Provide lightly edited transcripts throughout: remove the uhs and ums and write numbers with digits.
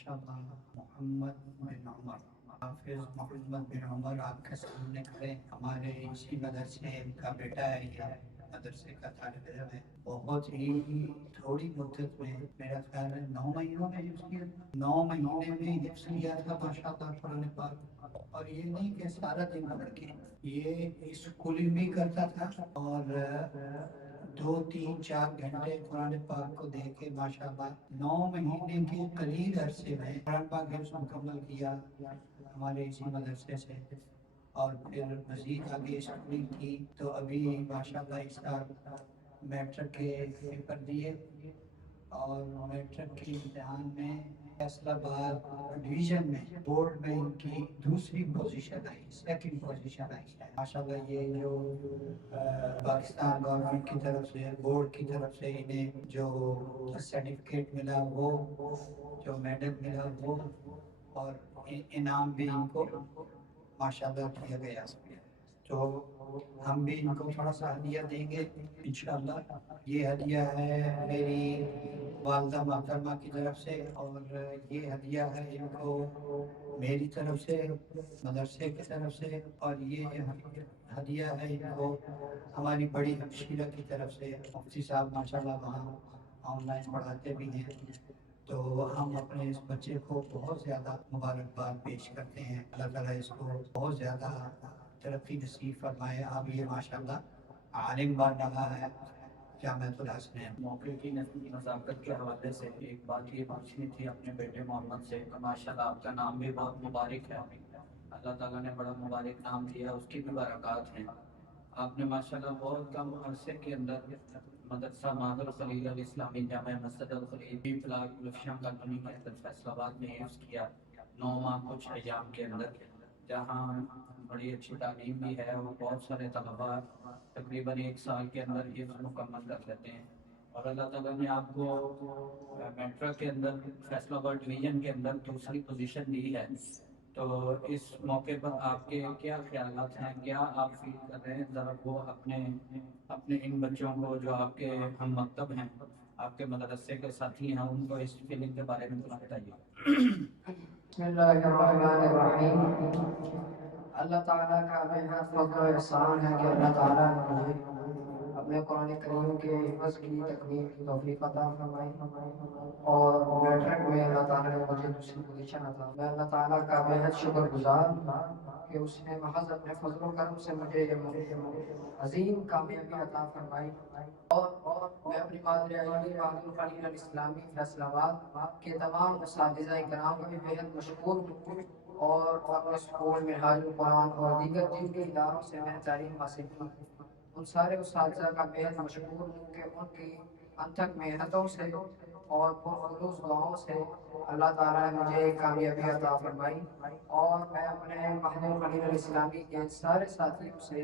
ماشاءاللہ محمد بن عمر، حافظ محمد بن عمر آپ کے سامنے کھڑے، ہمارے اسی مدرسے کا بیٹا ہے، یہ مدرسے کا طالب علم ہے۔ بہت ہی تھوڑی مدت میں، میرا خیال ہے 9 مہینوں میں حفظ کیا، 9 مہینے میں حفظ کیا تھا ماشاءاللہ قرآن پاک۔ اور یہ نہیں کہ سارا دن پڑھ کے، یہ اسکولنگ بھی کرتا تھا اور 2 3 4 گھنٹے قرآن پاک کو دے کے ماشاءاللہ 9 مہینے کے قلیل عرصے میں قرآن پاک حفظ مکمل کیا ہمارے اسی مدرسے سے۔ اور پھر مزید آگے اسکولنگ کی تو ابھی ماشاءاللہ اس سال میٹرک کے پیپر دیے اور میٹرک کے امتحان میں فیصلہ آباد ڈویژن میں بورڈ میں ان کی دوسری پوزیشن آئی، سیکنڈ پوزیشن آئی ہے ماشاءاللہ۔ یہ جو پاکستان گورنمنٹ کی طرف سے، بورڈ کی طرف سے انہیں جو سرٹیفکیٹ ملا وہ، جو میڈل ملا وہ، اور انعام بھی ان کو ماشاءاللہ دیا گیا۔ تو ہم بھی ان کو تھوڑا سا ہدیہ دیں گے انشاءاللہ۔ یہ ہدیہ ہے میری والدہ محترمہ کی طرف سے، اور یہ ہدیہ ہے ان کو میری طرف سے، مدرسے کی طرف سے، اور یہ ہدیہ ہے ان کو ہماری بڑی ہمشیرہ کی طرف سے۔ مفتی صاحب ماشاءاللہ وہاں آن لائن پڑھاتے بھی ہیں، تو ہم اپنے اس بچے کو بہت زیادہ مبارکباد پیش کرتے ہیں۔ اللہ تعالیٰ اس کو بہت زیادہ ترقی نصیب فرمائے۔ اب یہ ماشاءاللہ عالم بن رہا ہے جامعۃ الحسنین۔ موقع کی نزاکت کے حوالے سے ایک بات یہ پوچھنی تھی اپنے بیٹے محمد سے۔ ماشاءاللہ آپ کا نام بھی بہت مبارک ہے، اللہ تعالیٰ نے بڑا مبارک نام دیا، اس کی بھی برکات ہیں۔ آپ نے ماشاءاللہ بہت کم عرصے کے اندر مدرسہ مادر الخلیل الاسلامی جامعہ مسجد الخلیل بی بلاک لفشاں کالونی کے اندر فیصل آباد میں حفظ کیا 9 ماہ کچھ ایام کے اندر، جہاں بڑی اچھی تعلیم بھی ہے اور بہت سارے طلباء تقریباً 1 سال کے اندر حفظ مکمل کر لیتے ہیں۔ اور اللہ تعالیٰ نے آپ کو میٹرک کے اندر فیصل آباد ڈویژن کے اندر دوسری پوزیشن دی ہے، تو اس موقع پر آپ کے کیا خیالات ہیں، کیا آپ فیل کر رہے ہیں؟ ذرا وہ اپنے ان بچوں کو جو آپ کے ہم مکتب ہیں، آپ کے مدرسے کے ساتھی ہیں، ان کو اس فیلنگ کے بارے میں کچھ بتائیے۔ بسم اللہ الرحمن الرحیم۔ اللہ تعالیٰ کا بےحد فضل و احسان ہے کہ اللہ تعالیٰ نے مجھے اپنے قرآن کریم کے حفظ کی تکمیل کی توفیق عطا فرمائی، اور میٹرک میں اللہ تعالیٰ نے مجھے دوسری پوزیشن عطا۔ میں اللہ تعالیٰ کا بےحد شکر گزار ہوں کہ اس نے محض اپنے فضل و کرم سے مجھے یہ عظیم کامیابی عطا فرمائی۔ اور میں اپنی مادری علی مادر الخلیل الاسلامی فیصل آباد کے تمام اساتذہ کرام کا بھی بےحد مشکور ہوں، اور اپنے اسکول منہاج القرآن اور دیگر جن کے اداروں سے میں نے تعلیم حاصل کی ان سارے اساتذہ کا بےحد مشکور ہوں کہ ان کی انتھک محنتوں سے اور پرخلوص دعاؤں سے اللہ تعالیٰ نے مجھے کامیابی عطا فرمائی۔ اور میں اپنے محض الخلیل الاسلامی کے سارے ساتھیوں سے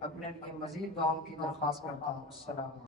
اپنے لیے مزید دعاؤں کی درخواست کرتا ہوں۔ السلام علیکم۔